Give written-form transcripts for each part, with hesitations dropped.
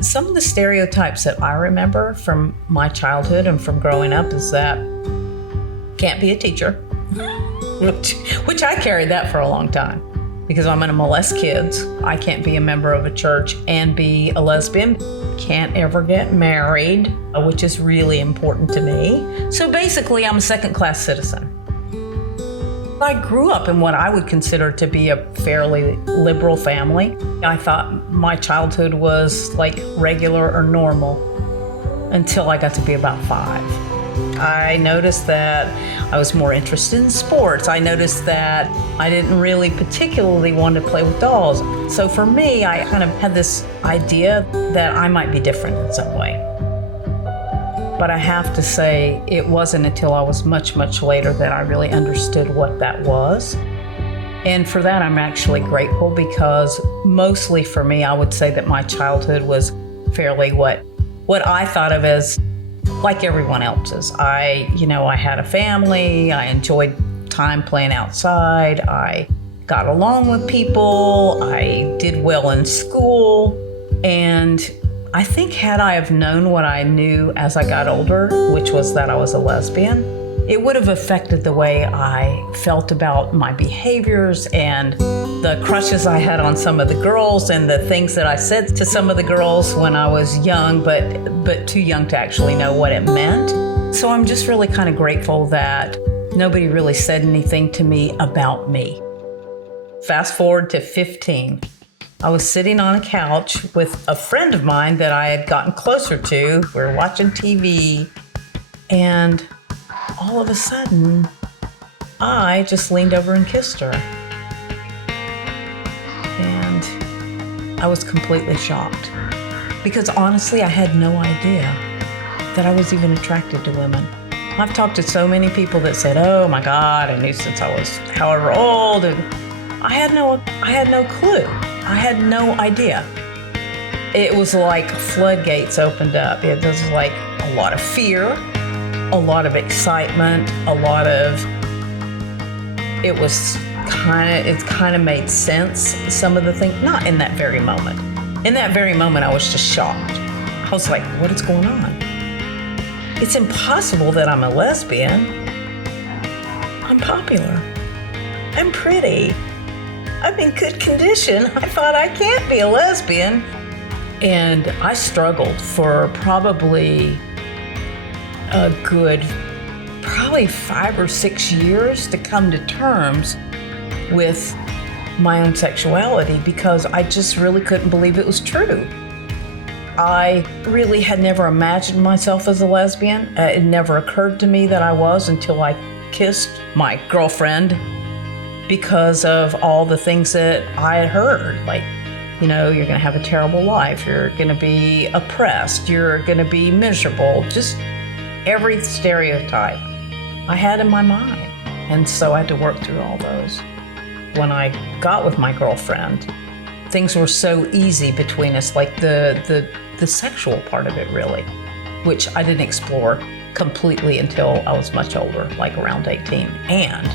Some of the stereotypes that I remember from my childhood and from growing up is that can't be a teacher, which I carried that for a long time because I'm going to molest kids. I can't be a member of a church and be a lesbian. Can't ever get married, which is really important to me. So basically, I'm a second-class citizen. I grew up in what I would consider to be a fairly liberal family. I thought my childhood was like regular or normal until I got to be about 5. I noticed that I was more interested in sports. I noticed that I didn't really particularly want to play with dolls. So for me, I kind of had this idea that I might be different in some way. But I have to say, it wasn't until I was much, much later that I really understood what that was. And for that, I'm actually grateful because mostly for me, I would say that my childhood was fairly what I thought of as like everyone else's. I had a family. I enjoyed time playing outside. I got along with people. I did well in school. And I think had I have known what I knew as I got older, which was that I was a lesbian, it would have affected the way I felt about my behaviors and the crushes I had on some of the girls and the things that I said to some of the girls when I was young, but too young to actually know what it meant. So I'm just really kind of grateful that nobody really said anything to me about me. Fast forward to 15. I was sitting on a couch with a friend of mine that I had gotten closer to. We were watching TV, and all of a sudden, I just leaned over and kissed her. And I was completely shocked because honestly, I had no idea that I was even attracted to women. I've talked to so many people that said, oh my God, I knew since I was however old, and I had no clue. I had no idea. It was like floodgates opened up. It was like a lot of fear, a lot of excitement, it kind of made sense. Some of the things, not in that very moment. In that very moment, I was just shocked. I was like, what is going on? It's impossible that I'm a lesbian. I'm popular. I'm pretty. I'm in good condition. I thought I can't be a lesbian. And I struggled for probably a good 5 or 6 years to come to terms with my own sexuality because I just really couldn't believe it was true. I really had never imagined myself as a lesbian. It never occurred to me that I was until I kissed my girlfriend, because of all the things that I had heard, like, you're going to have a terrible life, you're going to be oppressed, you're going to be miserable, just every stereotype I had in my mind. And so I had to work through all those. When I got with my girlfriend, things were so easy between us, like the sexual part of it really, which I didn't explore completely until I was much older, like around 18. And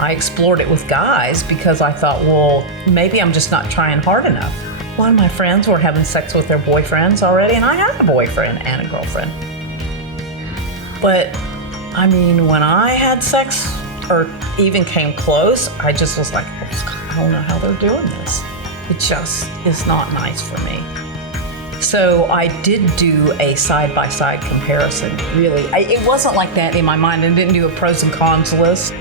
I explored it with guys because I thought, well, maybe I'm just not trying hard enough. A lot of my friends were having sex with their boyfriends already, and I had a boyfriend and a girlfriend. But, I mean, when I had sex or even came close, I just was like, I don't know how they're doing this. It just is not nice for me. So I did do a side-by-side comparison, really. It wasn't like that in my mind. I didn't do a pros and cons list.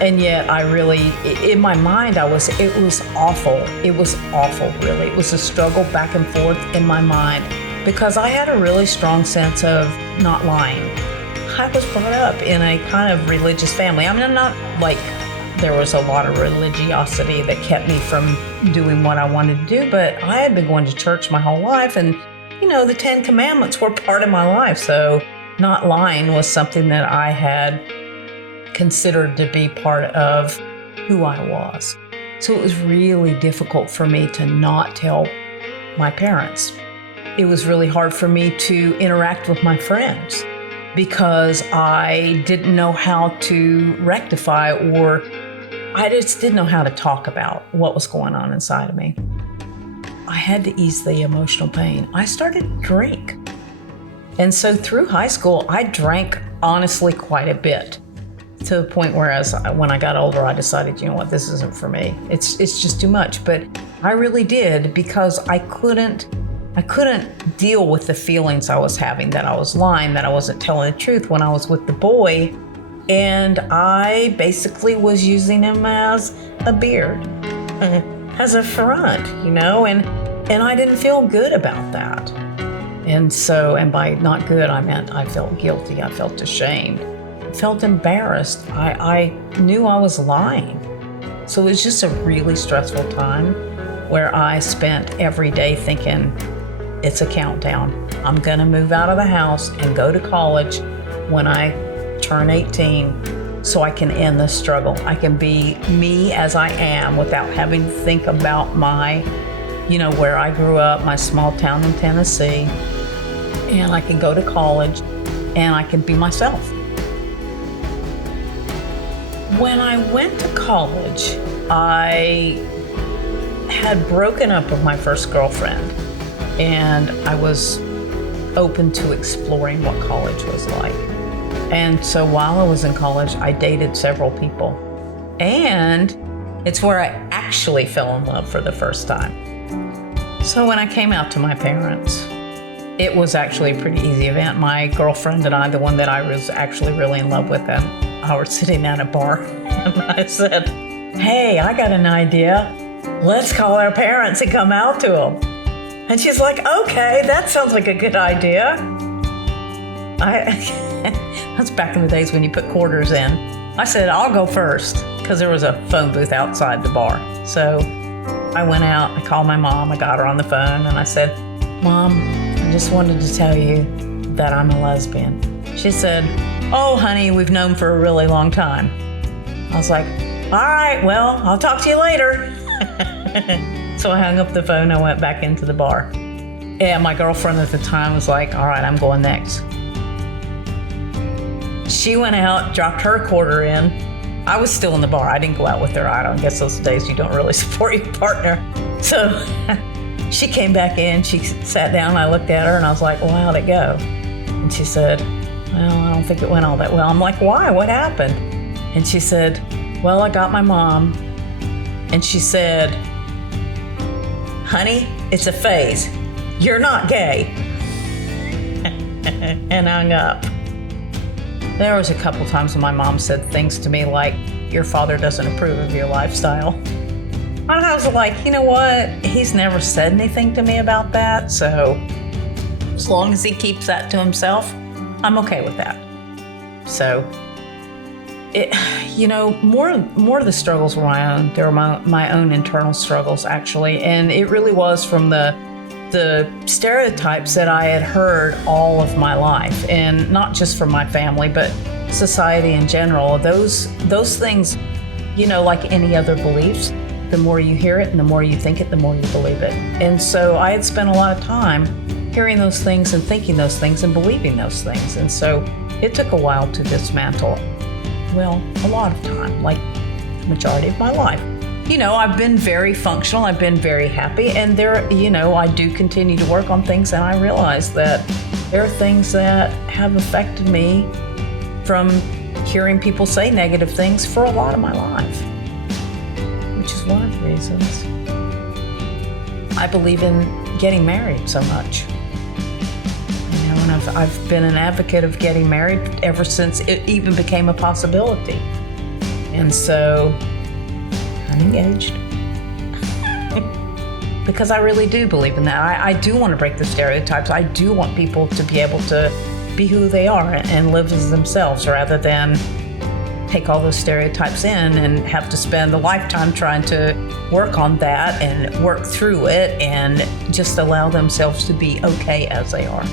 And yet I really, in my mind, it was awful. It was awful, really. It was a struggle back and forth in my mind because I had a really strong sense of not lying. I was brought up in a kind of religious family. I mean, I'm not like, there was a lot of religiosity that kept me from doing what I wanted to do, but I had been going to church my whole life, and, the 10 Commandments were part of my life. So not lying was something that I had considered to be part of who I was. So it was really difficult for me to not tell my parents. It was really hard for me to interact with my friends because I didn't know how to rectify, or I just didn't know how to talk about what was going on inside of me. I had to ease the emotional pain. I started to drink. And so through high school, I drank honestly quite a bit, to the point where when I got older, I decided, you know what, this isn't for me. It's just too much. But I really did, because I couldn't deal with the feelings I was having, that I was lying, that I wasn't telling the truth when I was with the boy. And I basically was using him as a beard, as a front, and I didn't feel good about that. And by not good, I meant I felt guilty, I felt ashamed, I felt embarrassed. I knew I was lying. So it was just a really stressful time where I spent every day thinking, it's a countdown. I'm gonna move out of the house and go to college when I turn 18, so I can end this struggle. I can be me as I am without having to think about my, where I grew up, my small town in Tennessee, and I can go to college and I can be myself. When I went to college, I had broken up with my first girlfriend, and I was open to exploring what college was like. And so while I was in college, I dated several people. And it's where I actually fell in love for the first time. So when I came out to my parents, it was actually a pretty easy event. My girlfriend and I, the one that I was actually really in love with, and I were sitting at a bar, and I said, hey, I got an idea. Let's call our parents and come out to them. And she's like, okay, that sounds like a good idea. That's back in the days when you put quarters in. I said, I'll go first, because there was a phone booth outside the bar. So I went out, I called my mom, I got her on the phone, and I said, Mom, I just wanted to tell you that I'm a lesbian. She said, oh, honey, we've known for a really long time. I was like, all right, well, I'll talk to you later. So I hung up the phone, I went back into the bar. And my girlfriend at the time was like, all right, I'm going next. She went out, dropped her quarter in. I was still in the bar. I didn't go out with her. I don't guess those days you don't really support your partner. So she came back in, she sat down, I looked at her and I was like, well, how'd it go? And she said, well, I don't think it went all that well. I'm like, why? What happened? And she said, well, I got my mom. And she said, honey, it's a phase. You're not gay. And hung up. There was a couple times when my mom said things to me like, your father doesn't approve of your lifestyle. And I was like, you know what? He's never said anything to me about that. So as long as he keeps that to himself, I'm okay with that. So more of the struggles were my own. They were my own internal struggles, actually. And it really was from the stereotypes that I had heard all of my life, and not just from my family, but society in general. Those things, like any other beliefs, the more you hear it and the more you think it, the more you believe it. And so I had spent a lot of time hearing those things and thinking those things and believing those things. And so it took a while to dismantle. Well, a lot of time, like the majority of my life. I've been very functional, I've been very happy, and I do continue to work on things, and I realize that there are things that have affected me from hearing people say negative things for a lot of my life, which is one of the reasons I believe in getting married so much. And I've been an advocate of getting married ever since it even became a possibility. And so I'm engaged. Because I really do believe in that. I do want to break the stereotypes. I do want people to be able to be who they are and live as themselves, rather than take all those stereotypes in and have to spend a lifetime trying to work on that and work through it and just allow themselves to be okay as they are.